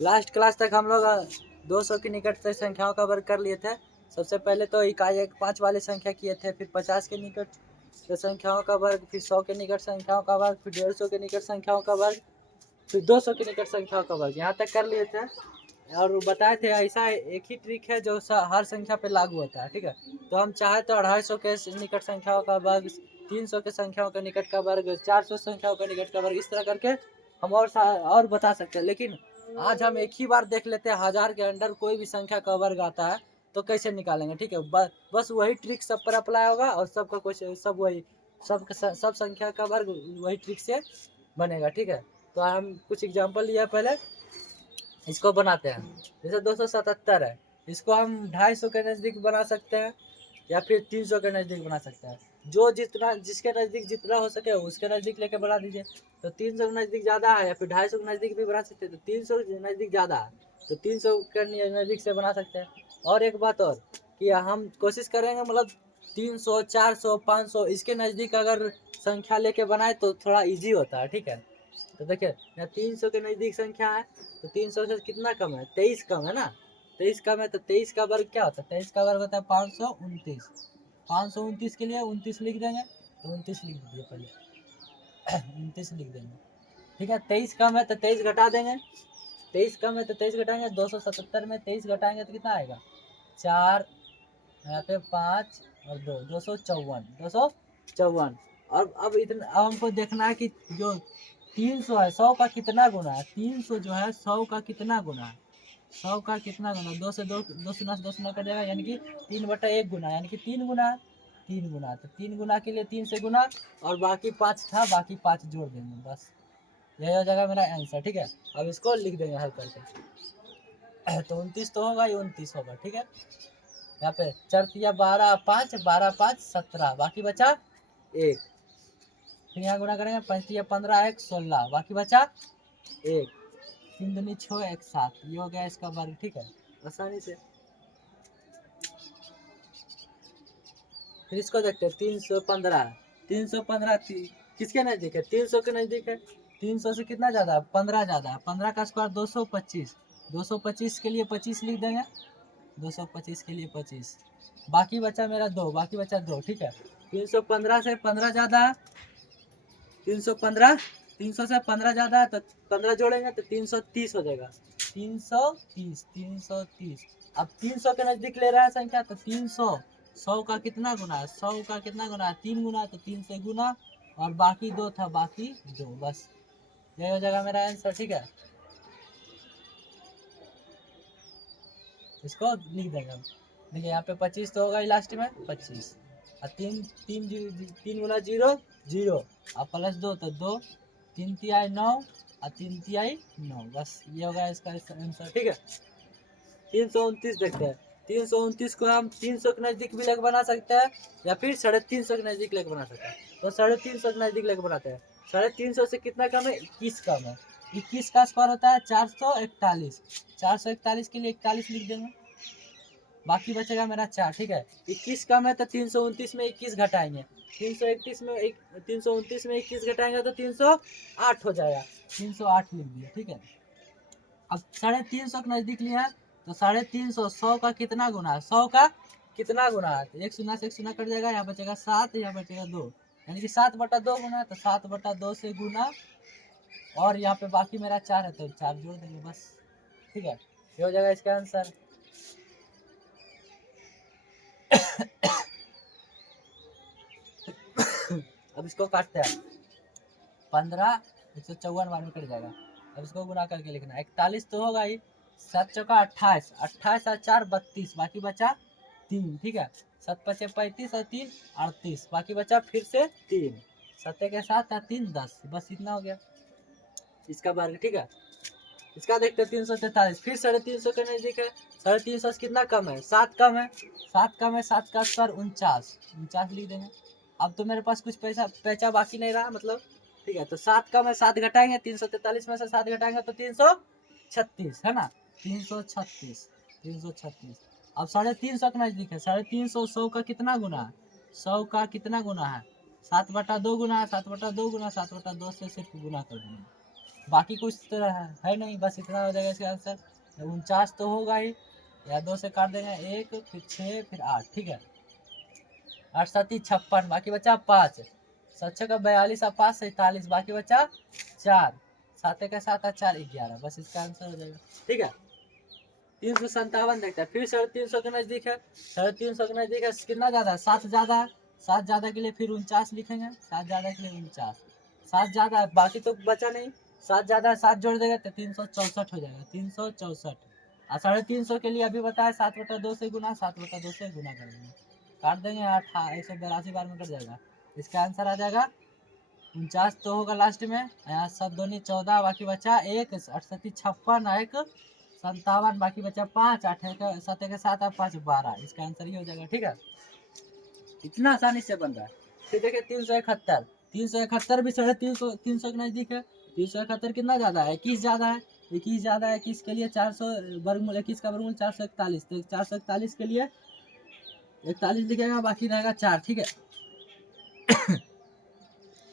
Last class तक हम लोग 200 की निकट से संख्याओं का वर्ग कर लिए थे। सबसे पहले तो इकाई 1 5 वाली संख्या किए थे, फिर 50 के निकट से संख्याओं का वर्ग, फिर 100 के निकट संख्याओं का वर्ग, फिर 150 के निकट संख्याओं का वर्ग, फिर 200 के निकट संख्याओं का वर्ग। यहाँ तक कर लिए थे और बताए थे ऐसा एक ही ट्रिक है जो हर संख्या पे लागू होता है। ठीक है, तो हम चाहे तो 250 के निकट संख्याओं का वर्ग, 300 के संख्याओं के निकट का वर्ग, 400 संख्याओं के निकट का वर्ग, इस तरह करके हम और बता सकते हैं। लेकिन आज हम एक ही बार देख लेते हैं 1000 के अंडर कोई भी संख्या का वर्ग आता है तो कैसे निकालेंगे। ठीक है, बस वही ट्रिक सब पर अप्लाई होगा और सबका क्वेश्चन सब वही सब संख्या का वर्ग वही ट्रिक से बनेगा। ठीक है, तो हम कुछ एग्जांपल लिया पहले, इसको बनाते हैं। जैसे 277 है, इसको हम 250 के नज़दीक बना सकते हैं या फिर 300 के नज़दीक बना सकते हैं। जो जितना जिसके नज़दीक जितना हो सके उसके नज़दीक लेके बढ़ा दीजिए। तो 300 के नज़दीक ज़्यादा है या फिर 250 के नज़दीक भी बना सकते हैं, तो 300 के नज़दीक ज़्यादा है तो 300 के नज़दीक से बना सकते हैं। और एक बात और कि हम कोशिश करेंगे मतलब 300 400 500 इसके नज़दीक अगर संख्या लेके बनाए तो थोड़ा ईजी होता है। ठीक है, तो देखिए यहाँ 300 के नज़दीक संख्या है तो 300 से कितना कम है, 23 कम है ना। 23 कम है तो 23 का वर्ग क्या होता है, 23 का वर्ग होता है 529। 529 के लिए 29 लिख देंगे, तो 29 लिख दीजिए पहले 29 लिख देंगे। ठीक है, 23 कम है तो 23 घटा देंगे, 23 कम है तो 23 घटाएंगे। 277 में 23 घटाएंगे तो कितना आएगा, 4, यहाँ पे 5 और 2, 254, 254। और अब इतना अब हमको देखना है कि जो 300 है 100 का कितना गुना है, 300 जो है 100 का कितना गुना है, 100 का कितना गुना, 2 से 2 2 शून्य से 2 शून्य कट जाएगा, यानी कि 3/1 गुना, यानी कि 3 गुना है, 3 गुना। तो 3 गुना के लिए 3 से गुना और बाकी 5 था, बाकी 5 जोड़ देंगे, बस यही हो जाएगा मेरा आंसर। ठीक है, अब इसको लिख देंगे हल करके तो 29 तो होगा, ये 29 होगा। ठीक है, यहाँ पे 4 तिया 12 5, 12 5 17, बाकी बचा 1। फिर यहाँ गुणा करेंगे, 5 तिया 15 1 16, बाकी बचा 1। 3 दूनी 6 1 7, ये हो गया इसका वर्ग। ठीक है, आसानी से। फिर इसको देखते हैं 315, 315 किसके नज़दीक है, 300 के नज़दीक है। 300 से कितना ज़्यादा है, 15 ज़्यादा है। 15 का स्क्वायर 225, 225 के लिए 25 लिख देंगे, 225 के लिए 25, बाकी बचा मेरा 2, बाकी बचा 2। ठीक है, 315 से 15 ज़्यादा है, 315, 300 से 15 ज़्यादा है तो 15 जोड़ेंगे तो 330 हो जाएगा, 330, 330। अब 300 के नज़दीक ले रहा है संख्या तो 300 100 का कितना गुना है, 100 का कितना गुना है, 3 गुना, तो 3 से गुना और बाकी 2 था, बाकी 2, बस यही हो जाएगा मेरा आंसर। ठीक है, इसको लिख देंगे हम। देखिए यहाँ पे 25 तो होगा ही लास्ट में, 25 और 3 3 3 गुना 0 0 और प्लस 2 तो 2, 3 तिहाई 9 और 3 तिहाई 9, बस ये होगा इसका आंसर। ठीक है, 329 देखते हैं। 329 को हम 300 के नज़दीक भी लेकर बना सकते हैं या फिर 350 के नज़दीक लेकर बना सकते हैं। तो 350 के नज़दीक लेकर बनाते हैं। 350 से कितना कम है, 21 कम है। 21 का स्क्वायर होता है 441, 441 के लिए 41 लिख देंगे, बाकी बचेगा मेरा 4। ठीक है, 21 कम है तो 329 में 21 घटाएंगे, 331 में 329 में 21 घटाएंगे तो 308 हो जाएगा, 308 लिख दिया। ठीक है, अब 350 के नज़दीक लिया है तो 350 100 का कितना गुना है, 100 का कितना गुना है, तो 1 शून्य से 1 शून्य कट जाएगा, यहाँ बचेगा 7, यहाँ बचेगा 2, यानी कि 7/2 गुना है तो 7/2 से गुना और यहाँ पे बाकी मेरा 4 है तो 4 जोड़ देंगे, बस। ठीक है, ये हो जाएगा इसका आंसर। अब इसको काटते हैं, 15 154 बार में कट जाएगा। अब इसको गुना करके लिखना, 41 तो होगा ही, 7 चौका 28, 28 और 4 32, बाकी बचा 3। ठीक है, 7 पचे 35 और 3 38, बाकी बचा फिर से 3, 7 के 7 और 3 10, बस इतना हो गया इसका वर्ग। ठीक है, इसका देखते हैं 343, फिर 350 के नज़दीक है। 350 से कितना कम है, 7 कम है, 7 कम है, 7 का स्क्वायर 49, 49 लिख देंगे। अब तो मेरे पास कुछ पैसा बाकी नहीं रहा मतलब। ठीक है, तो 7 कम है, 7 घटाएंगे, 343 में से 7 घटाएंगे तो 336 है ना, 336, 336। अब 350 के नज़दीक है, 350 100 का कितना गुना है, 100 का कितना गुना है, 7/2 गुना है, 7/2 गुना, 7/2 से सिर्फ गुना कर देंगे, बाकी कुछ तो है नहीं, बस इतना हो जाएगा इसका आंसर। 49 तो होगा ही, या 2 से काट देंगे 1, फिर 6, फिर 8, ठीक है। 8 7 56, बाकी बचा 5, 7 का 42 और 5 47, बाकी बचा 4, 7 का 7 और 4 11, बस इसका आंसर हो जाएगा, ठीक है। 357 देखते हैं, फिर 350 के नजदीक है, 350 के नजदीक है, कितना ज्यादा है, 7 ज्यादा है, 7 ज्यादा के लिए फिर 49 लिखेंगे, 7 ज्यादा के लिए 49, 7 ज्यादा है, बाकी तो बचा नहीं, 7 ज्यादा है, 7 जोड़ देगा तो 364 हो जाएगा, 364। और 350 के लिए अभी बताया 7/2 से गुना, 7/2 से गुना करेंगे, काट देंगे 182 बार में कट जाएगा, इसका आंसर आ जाएगा 49 तो होगा लास्ट में, यहाँ 7 दूनी 14, बाकी बचा 1, 8 7 56, 1 57, बाकी बचा 5, 8 7 के 7 और 5 12, इसका आंसर ये हो जाएगा, ठीक है। इतना आसानी से बन रहा है। फिर देखिए 371, 371 भी 350 300 के नजदीक है। 371 कितना ज्यादा है, 21 ज्यादा है, 21 ज्यादा है, 21 के लिए 400 वर्गमूल, 21 का वर्गमूल 441, तो 441 के लिए 41 लिखेगा, बाकी रहेगा 4, ठीक है।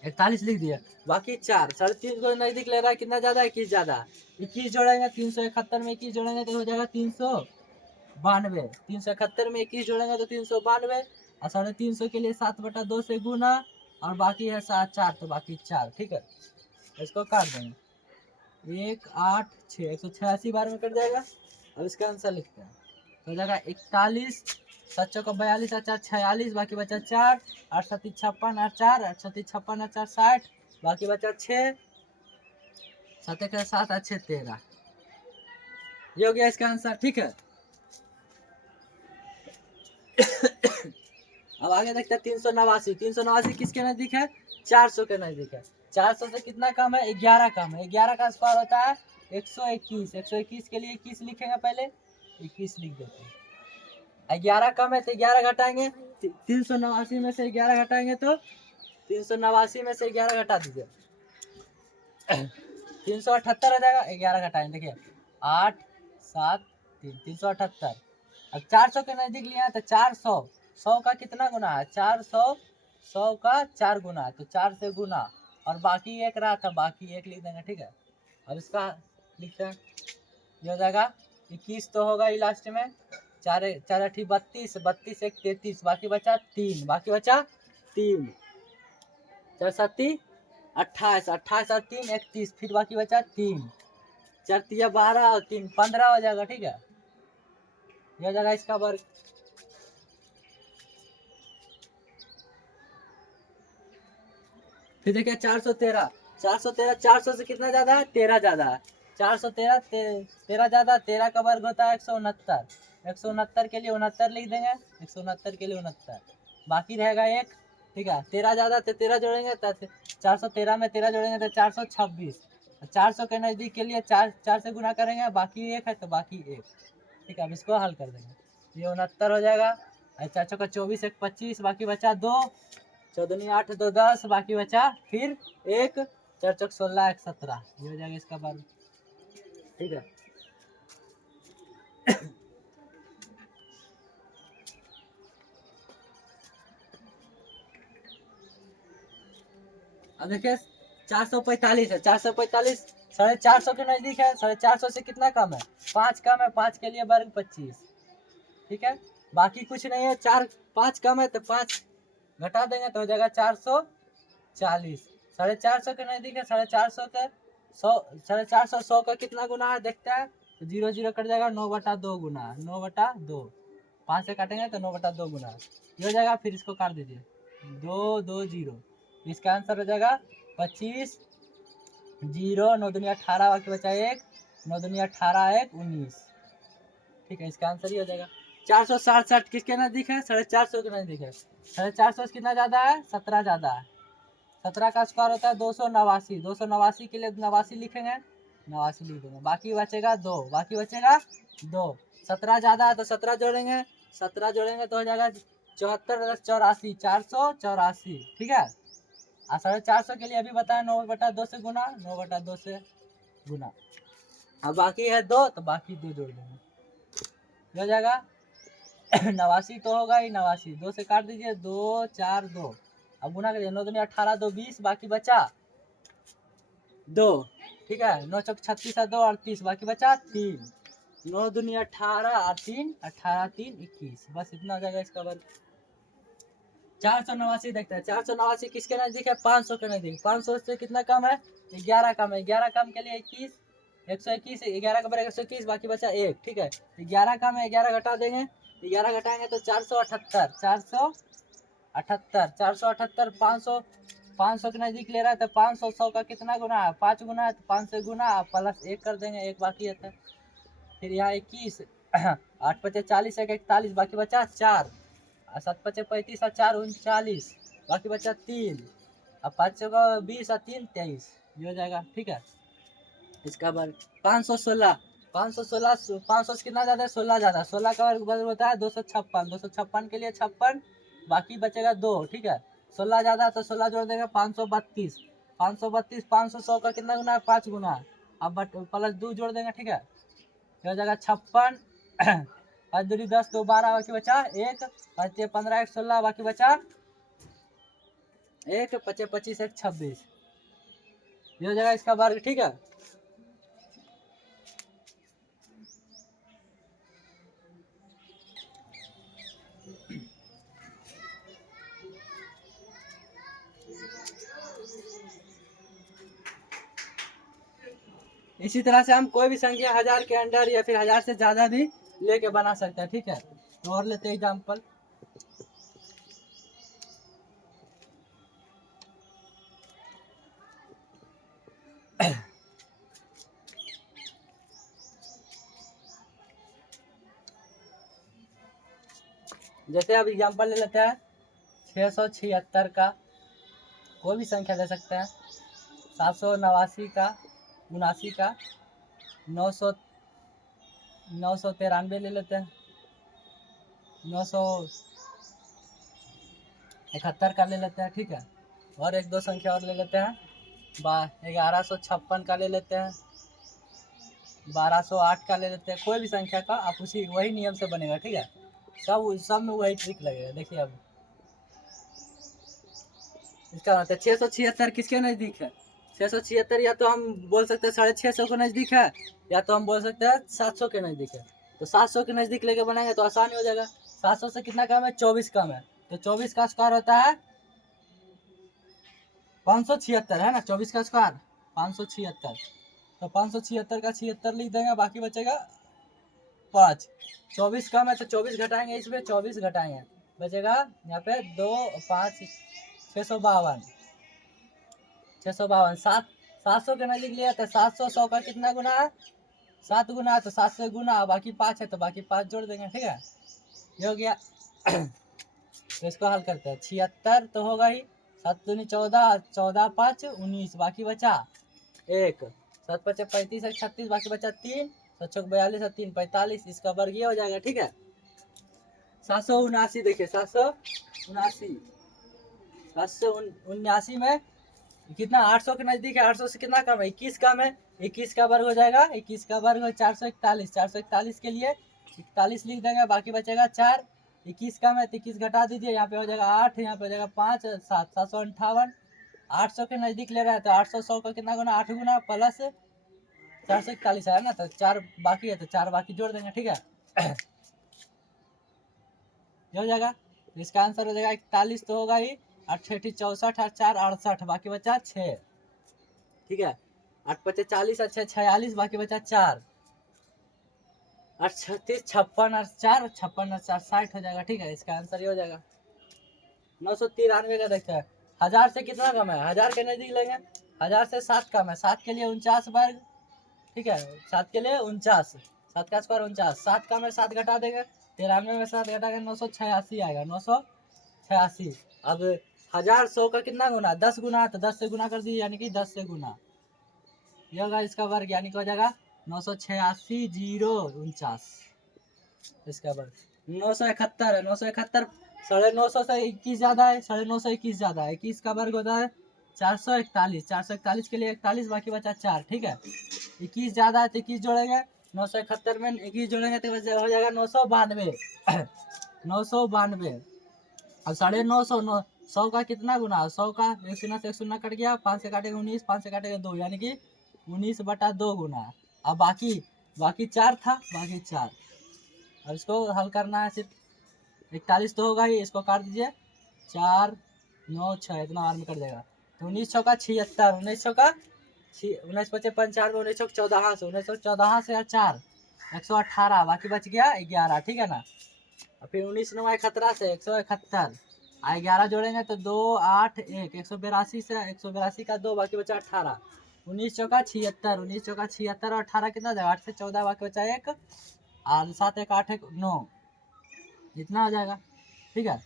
41 लिख दिया, बाकी 4, 350 को नजदीक ले रहा है, कितना ज्यादा है, 21 ज्यादा है, 21 जोड़ेंगे 371 में, 21 जोड़ेंगे तो हो जाएगा 392, 371 में 21 जोड़ेंगे तो 392, और 350 के लिए 7/2 से गुना, और बाकी है 7 4, तो बाकी 4, ठीक है। इसको काट देंगे 1 8 6, 186 बार में कट जाएगा। अब इसका आंसर लिखते हैं, तो हो जाएगा 41, 7 चौका 42 और 4 46, बाकी बचा 4, 8 7 56 और 4, 8 7 56 और 4 60, बाकी बचा 6, 7 का 7 और 6 13, ये हो गया इसका आंसर, ठीक है। अब आगे देखते हैं 389, 389 किसके नजदीक है, 400 के नजदीक है। 400 से कितना कम है, 11 कम है, 11 का स्क्वायर होता है 121, 121 के लिए 21 लिखेंगे, पहले 21 लिख देते हैं। 11 कम है तो 11 घटाएंगे, 389 में से 11 घटाएंगे तो 389 में से 11 घटा दीजिए 378 हो जाएगा, 11 घटाएंगे, देखिए 8 7 3, 378। अब 400 के नजदीक लिया है तो 400, 100 का कितना गुना है, 400, 100 का 4 गुना है, तो 4 से गुना, और बाकी 1 रहा था, बाकी 1 लिख देंगे, ठीक है। अब इसका लिखते हैं, ये हो जाएगा 21 तो होगा ही लास्ट में, 4 4 8 32, 32 1 33, बाकी बचा 3, बाकी बचा 3, 4 7 28, 28 और 3 31, फिर बाकी बचा 3, 4 3 12 और 3 15 हो जाएगा, ठीक है। ये हो जाएगा इसका वर्ग। फिर देखिए 413, 413, 400 से कितना ज्यादा है, 13 ज्यादा है, 413 13 ज्यादा, 13 का वर्ग होता है 169, 169 के लिए 69 लिख देंगे, 169 के लिए 69, बाकी रहेगा 1, ठीक है। 13 ज्यादा तो 13 जोड़ेंगे तो 413 में 13 जोड़ेंगे तो 426, 400 के नजदीक के लिए 4 से गुना करेंगे, बाकी 1 है तो बाकी 1, ठीक है। अब इसको हल कर देंगे, ये 69 हो जाएगा, 4 का 24 1 25, बाकी बचा 2, 14 8 2 10, बाकी बचा फिर 1, 4 चौक 16 1 17, ये हो जाएगा इसका वर्ग, ठीक है। अब देखिए 445 है, 445 450 के नजदीक है, 450 से कितना कम है, 5 कम है, 5 के लिए वर्ग 25, ठीक है। बाकी कुछ नहीं है, 4 5 कम है तो 5 घटा देंगे तो हो जाएगा 440, 450 के नजदीक है, 450 का 100, 450 100 का कितना गुना है देखते हैं, तो 0 0 कट जाएगा, 9/2 गुना, 9/2, 5 से काटेंगे तो 9/2 गुना, ये हो जाएगा। फिर इसको काट दीजिए 2 2 0, इसका आंसर हो जाएगा 25 0, 9 दूनी 18, बाकी बचा 1, 9 दूनी 18 1 19, ठीक है। इसका आंसर ये हो जाएगा। 467 किसके नजदीक है, 450 के नजदीक है, 450 से कितना ज्यादा है, 17 ज्यादा है, 17 का स्क्वायर होता है 289, 289 के लिए 89 लिखेंगे, 89 लिख देंगे, बाकी बचेगा 2, बाकी बचेगा 2, 17 ज्यादा है तो 17 जोड़ेंगे, 17 जोड़ेंगे तो हो जाएगा 74 84, 484, ठीक है। और 450 के लिए अभी बताया 9/2 से गुना, 9/2 से गुना, अब बाकी है 2, तो बाकी 2 जोड़ देंगे, हो जाएगा 89 तो होगा ही, 89 2 से काट दीजिए, 2 4 2, अब गुना करिए, 9 दूनी 18 2 20, बाकी बचा 2, ठीक है। 9 चौक 36 और 2 38, बाकी बचा 3। 9 दूनी 18 और 3 18 3 21, बस इतना हो जाएगा इसका वर्ग। 489 देखते हैं। 489 किसके नजदीक है? 500 के नजदीक। 500 से कितना कम है? 11 कम है। 11 कम के लिए 21, 121, 11 का बराबर 121, बाकी बचा 1, ठीक है। 11 कम है, 11 घटा देंगे, 11 घटाएंगे तो 478, 478, 478, 500, 500 के नजदीक ले रहा है तो 500 100 का कितना गुना है? 5 गुना है, तो 5 से गुना प्लस 1 कर देंगे, 1 बाकी है। फिर यहाँ 21, 8 पचे 40, 1 41, बाकी बचा 4, 7 पचे 35 और 4 39, बाकी बचा 3, अब 5 का 20 और 3 23, ये हो जाएगा, ठीक है। इसका वर्ग 516, 516, 500 से कितना ज़्यादा है? 16 ज़्यादा। 16 का वर्ग होता है 256, 256 के लिए 56, बाकी बचेगा 2, ठीक है। 16 ज़्यादा तो 16 जोड़ देंगे, 532, 532, 500 100 का कितना गुना है? 5 गुना। अब प्लस 2 जोड़ देंगे, ठीक है। हो जाएगा 56, 5 दूनी 10, 2 12, बाकी बचा 1, 5 15, 1 16, बाकी बचा 1, 5 25, 1 26, ये हो जाएगा इसका वर्ग, ठीक है। इसी तरह से हम कोई भी संख्या 1000 के अंडर या फिर 1000 से ज़्यादा भी लेके बना सकते हैं, ठीक है। तो और लेते हैं एग्जाम्पल। जैसे अब एग्जाम्पल ले लेते हैं 676 का, कोई भी संख्या ले सकते हैं। 789 का, 79 का, 993 ले लेते हैं, 971 का ले लेते हैं, ठीक है। और एक दो संख्या और ले लेते हैं। 1156 का ले लेते हैं, 1208 का ले लेते हैं। कोई भी संख्या का आप उसी वही नियम से बनेगा, ठीक है। सब में वही ट्रिक लगेगा। देखिए अब इसका मतलब 676 किसके नज़दीक है? 676 या तो हम बोल सकते हैं 650 के नज़दीक है, या तो हम बोल सकते हैं 700 के नज़दीक है। तो 700 के नज़दीक लेके बनाएंगे तो आसानी हो जाएगा। 700 से कितना कम है? 24 कम है, तो 24 का स्क्वायर होता है 576, है ना। 24 का स्क्वायर 576, तो 576 का 76 लिख देंगे, बाकी बचेगा 5। 24 कम है तो 24 घटाएंगे, इसमें 24 घटाएंगे, बचेगा यहाँ पे 2 5 652, 652। 700 के नजदीक लिया तो 700 100 का कितना गुना है? 7 गुना है, तो 7 से गुना, बाकी 5 है तो बाकी 5 जोड़ देंगे, ठीक है। ये हो गया। तो इसको हल करते हैं। 76 तो होगा ही, 7 दूनी 14, 14 5 19, बाकी बचा 1, 7 5 35, 1 36, बाकी बचा 3, 7 6 42 और 3 45, इसका वर्ग ये हो जाएगा, ठीक है। 779 देखिए, 779, 779 में कितना? 800 के नजदीक है। 800 से कितना कम है? 21 कम है। 21 का वर्ग हो जाएगा, 21 का वर्ग 441, 441 के लिए 41 लिख देंगे, बाकी बचेगा 4। 21 कम है तो 21 घटा दीजिए, यहाँ पे हो जाएगा 8, यहाँ पे हो जाएगा 5 7, 758। 800 के नजदीक ले रहा है तो 800 100 का कितना गुना? 8 गुना प्लस 441 है ना, तो 4 बाकी है तो 4 बाकी जोड़ देंगे, ठीक है। ये हो जाएगा। तो इसका आंसर हो जाएगा 41 तो होगा ही, 8 6 64 और 4 68, बाकी बचा 6, ठीक है। 8 5 40 और 6 46, बाकी बचा 4, 8 36 56 और 4 56 और 4 60 हो जाएगा, ठीक है। इसका आंसर ये हो जाएगा। 993 का देखते हैं। 1000 से कितना कम है? 1000 के नजदीक लेंगे। 1000 से 7 कम है, 7 के लिए 49 वर्ग, ठीक है। 7 के लिए 49, 7 का स्क्वायर 49, 7 कम है 7 घटा देंगे, 93 में 7 घटा के 986 आएगा, 986। अब 1000 100 का कितना गुना? 10 गुना, तो 10 से गुना कर दीजिए, यानी कि 10 से गुना, ये होगा इसका वर्ग, यानी कि हो जाएगा 986 0 49, इसका वर्ग। 971 है, 971 950 से 21 ज़्यादा है, 950 ज़्यादा है। 21 का वर्ग होता है 441, 441 के लिए 41, बाकी बचा 4, ठीक है। 21 ज़्यादा है तो 21 जोड़ेंगे, 971 में 21 जोड़ेंगे तो हो जाएगा 992, 992। अब 950, 100 का कितना गुना? 100 का 1 शून्य से 1 शून्य कट गया, 5 से काटेगा 19, 5 से काटेगा 2, यानी कि 19/2 गुना, अब बाकी बाकी 4 था, बाकी 4। अब इसको हल करना है, सिर्फ 41 तो होगा ही, इसको काट दीजिए, 4 9 6 इतना बार में कट जाएगा। तो 19 चौका 76, 19 चौका 19 पचे 95, 19 चौक 14 से, 19 14 से 4 118, बाकी बच गया 11, ठीक है ना। और फिर 19 9 17 से 171, 11 जोड़ेंगे तो 2 8 1 182 से 182 का 2, बाकी बचा 18। 19 चौका 76, 19 चौका 76 और 18 कितना जाएगा, 8 से 14, बाकी बचा 1 और 7 1 8 1 9, इतना हो जाएगा, ठीक है।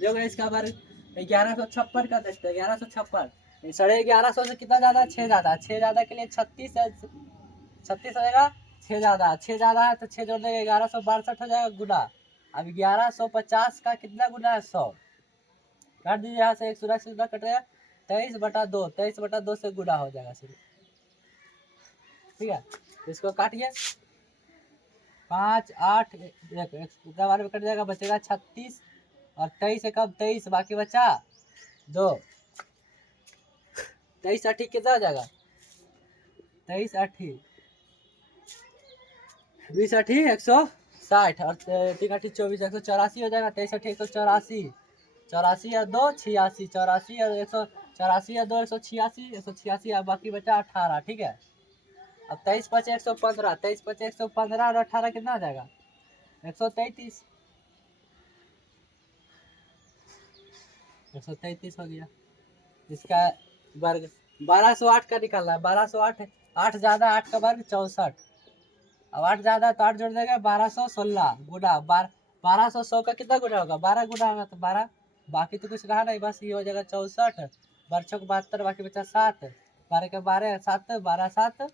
जो है इसका बार 1156 का देखते हैं, 1156 1150 से कितना ज़्यादा, 6 ज़्यादा, 6 ज़्यादा के लिए 36 है, 36 हो जाएगा, 6 ज़्यादा, 6 ज़्यादा है तो 6 जोड़ देंगे 1162 हो जाएगा गुना। अब 1150 का कितना गुना है, 100, काट दीजिए यहाँ से, 100 कट रहा है, 23/2, 23/2 से गुना हो जाएगा सिर्फ, ठीक है। तो इसको काटिए, 5 8 इतना बार में कट जाएगा, बचेगा 36 और 23 से कब 23, बाकी बचा 2, 23 8 कितना हो जाएगा, 23 8 20 8 160 और 3 8 24, 184 हो जाएगा, 23 8 184, 84 और 2 86, 84 और 184 और 2 186, 186 और बाकी बचा 18, ठीक है। अब 23 5 115, 23 5 115 और 18 कितना हो जाएगा, 133, 133 हो गया। इसका वर्ग 1208 का निकालना है, 1208, 8 ज़्यादा 8 का वर्ग 64, अब 8 ज़्यादा तो 8 जोड़ देगा, 1216 गुना 1200 का कितना गुना होगा, 12 गुना होगा, तो 12, बाकी तो कुछ रहा नहीं, बस ये हो जाएगा 64, 12 72, बाकी बचा 7, 12 के 12 7, 12 7,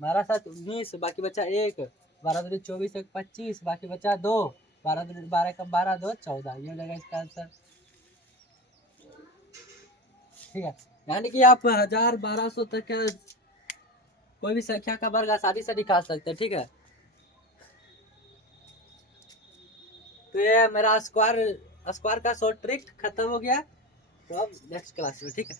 12 7 19, बाकी बचा 1, 12 दूनी 24 1 25, बाकी बचा 2, 12 दूनी 12 का 12 2 14, ये हो जाएगा इसका आंसर, ठीक है। यानी कि आप 1000 1200 तक का कोई भी संख्या का वर्ग आसानी से निकाल सकते हैं, ठीक है। तो ये मेरा स्क्वायर का शॉर्ट ट्रिक खत्म हो गया, तो अब नेक्स्ट क्लास में, ठीक है।